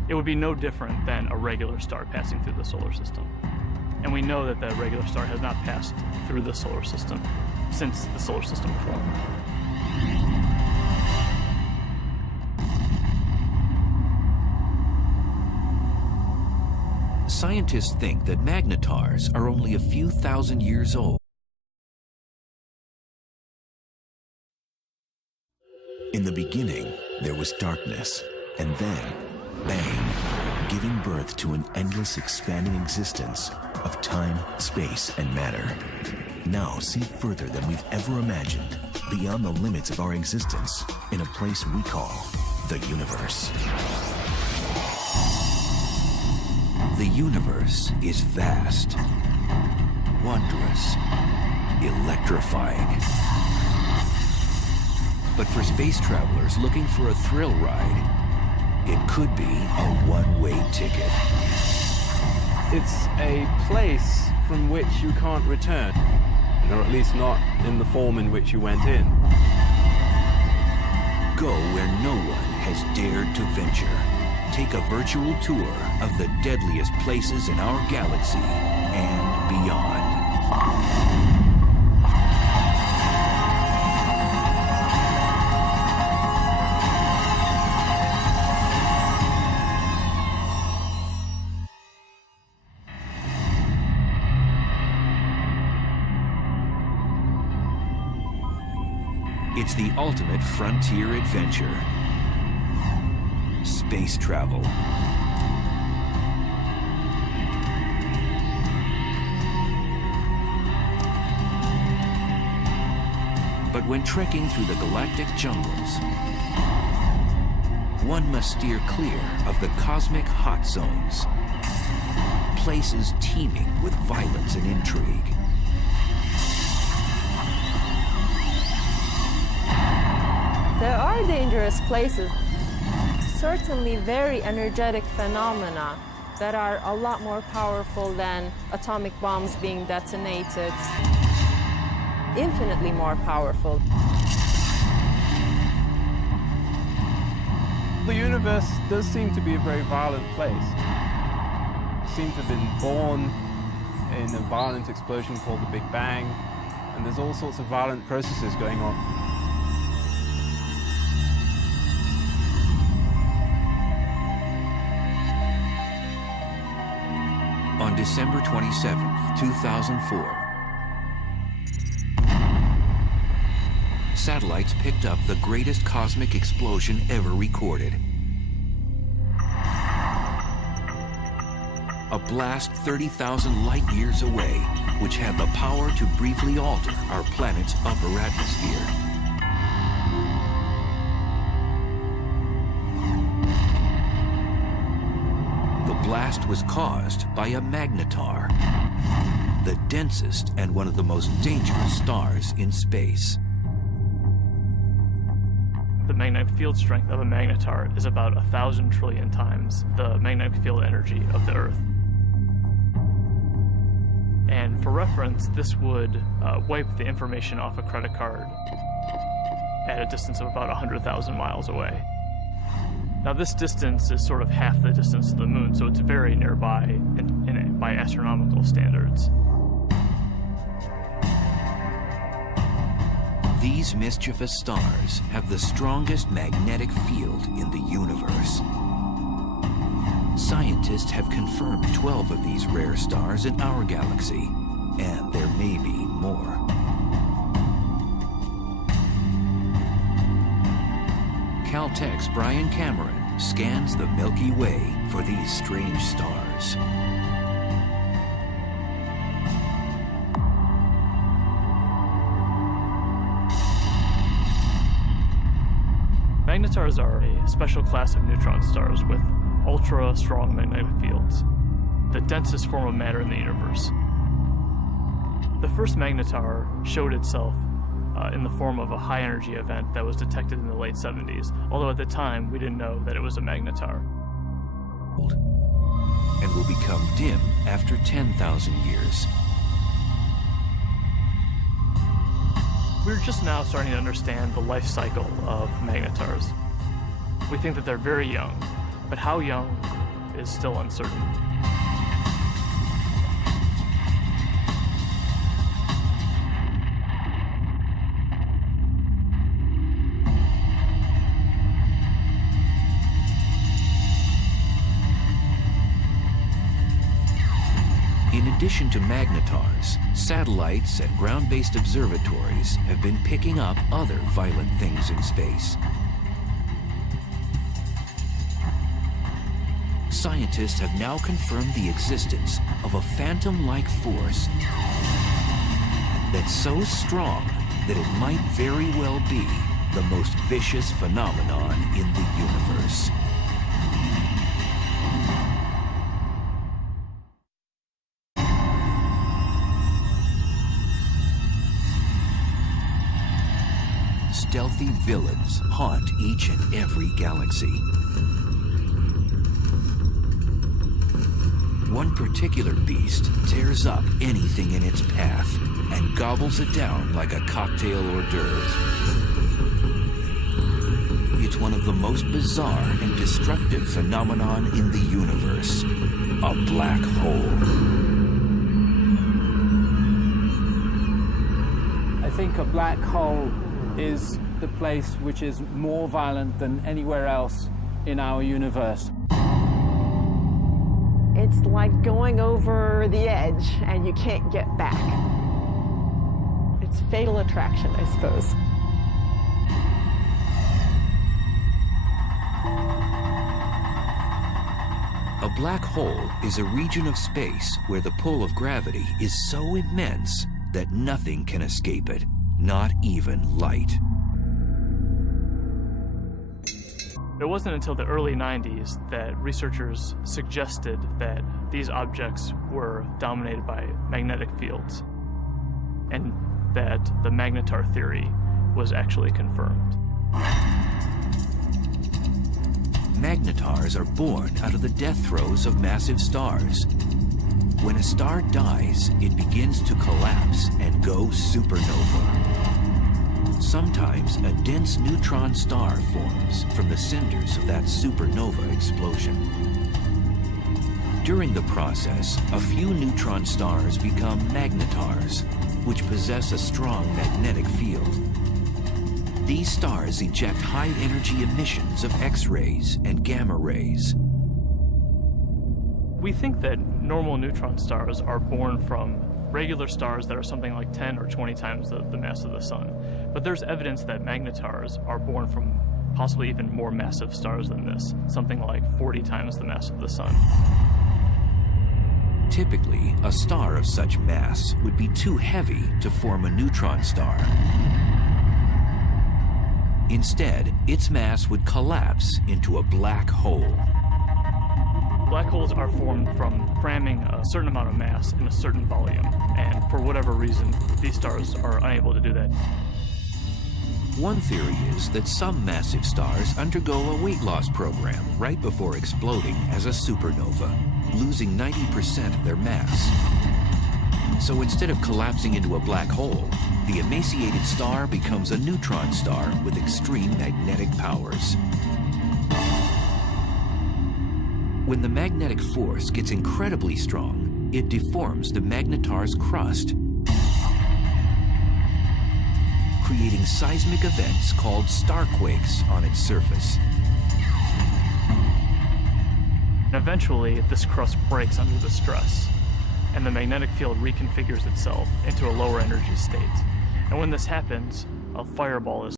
it would be no different than a regular star passing through the solar system. And we know that the regular star has not passed through the solar system since the solar system formed. Scientists think that magnetars are only a few thousand years old. In the beginning, there was darkness, and then, bang, giving birth to an endless expanding existence of time, space, and matter. Now see further than we've ever imagined, beyond the limits of our existence, in a place we call the universe. The universe is vast, wondrous, electrifying. But for space travelers looking for a thrill ride, it could be a one-way ticket. It's a place from which you can't return, or at least not in the form in which you went in. Go where no one has dared to venture. Take a virtual tour of the deadliest places in our galaxy and beyond. It's the ultimate frontier adventure. Space travel. But when trekking through the galactic jungles, one must steer clear of the cosmic hot zones, places teeming with violence and intrigue. There are dangerous places, certainly very energetic phenomena that are a lot more powerful than atomic bombs being detonated. Infinitely more powerful. The universe does seem to be a very violent place. It seems to have been born in a violent explosion called the Big Bang, and there's all sorts of violent processes going on. On December 27th, 2004, satellites picked up the greatest cosmic explosion ever recorded. A blast 30,000 light years away, which had the power to briefly alter our planet's upper atmosphere. The blast was caused by a magnetar, the densest and one of the most dangerous stars in space. The magnetic field strength of a magnetar is about 1,000 trillion times the magnetic field energy of the Earth. And for reference, this would wipe the information off a credit card at a distance of about 100,000 miles away. Now this distance is sort of half the distance to the moon, so it's very nearby by astronomical standards. These mischievous stars have the strongest magnetic field in the universe. Scientists have confirmed 12 of these rare stars in our galaxy, and there may be more. Caltech's Brian Cameron scans the Milky Way for these strange stars. Magnetars are a special class of neutron stars with ultra-strong magnetic fields, the densest form of matter in the universe. The first magnetar showed itself in the form of a high-energy event that was detected in the late 70s, although at the time we didn't know that it was a magnetar. And will become dim after 10,000 years. We're just now starting to understand the life cycle of magnetars. We think that they're very young, but how young is still uncertain. In addition to magnetars, satellites and ground-based observatories have been picking up other violent things in space. Scientists have now confirmed the existence of a phantom-like force that's so strong that it might very well be the most vicious phenomenon in the universe. Stealthy villains haunt each and every galaxy. One particular beast tears up anything in its path and gobbles it down like a cocktail hors d'oeuvre. It's one of the most bizarre and destructive phenomenon in the universe, a black hole. I think a black hole is the place which is more violent than anywhere else in our universe. It's like going over the edge and you can't get back. It's fatal attraction, I suppose. A black hole is a region of space where the pull of gravity is so immense that nothing can escape it, not even light. It wasn't until the early 90s that researchers suggested that these objects were dominated by magnetic fields, and that the magnetar theory was actually confirmed. Magnetars are born out of the death throes of massive stars. When a star dies, it begins to collapse and go supernova. Sometimes a dense neutron star forms from the cinders of that supernova explosion. During the process, a few neutron stars become magnetars, which possess a strong magnetic field. These stars eject high-energy emissions of X-rays and gamma rays. We think that normal neutron stars are born from regular stars that are something like 10 or 20 times the mass of the sun. But there's evidence that magnetars are born from possibly even more massive stars than this, something like 40 times the mass of the sun. Typically, a star of such mass would be too heavy to form a neutron star. Instead, its mass would collapse into a black hole. Black holes are formed from cramming a certain amount of mass in a certain volume, and for whatever reason, these stars are unable to do that. One theory is that some massive stars undergo a weight loss program right before exploding as a supernova, losing 90% of their mass. So instead of collapsing into a black hole, the emaciated star becomes a neutron star with extreme magnetic powers. When the magnetic force gets incredibly strong, it deforms the magnetar's crust, creating seismic events called starquakes on its surface. Eventually, this crust breaks under the stress, and the magnetic field reconfigures itself into a lower energy state. And when this happens, a fireball is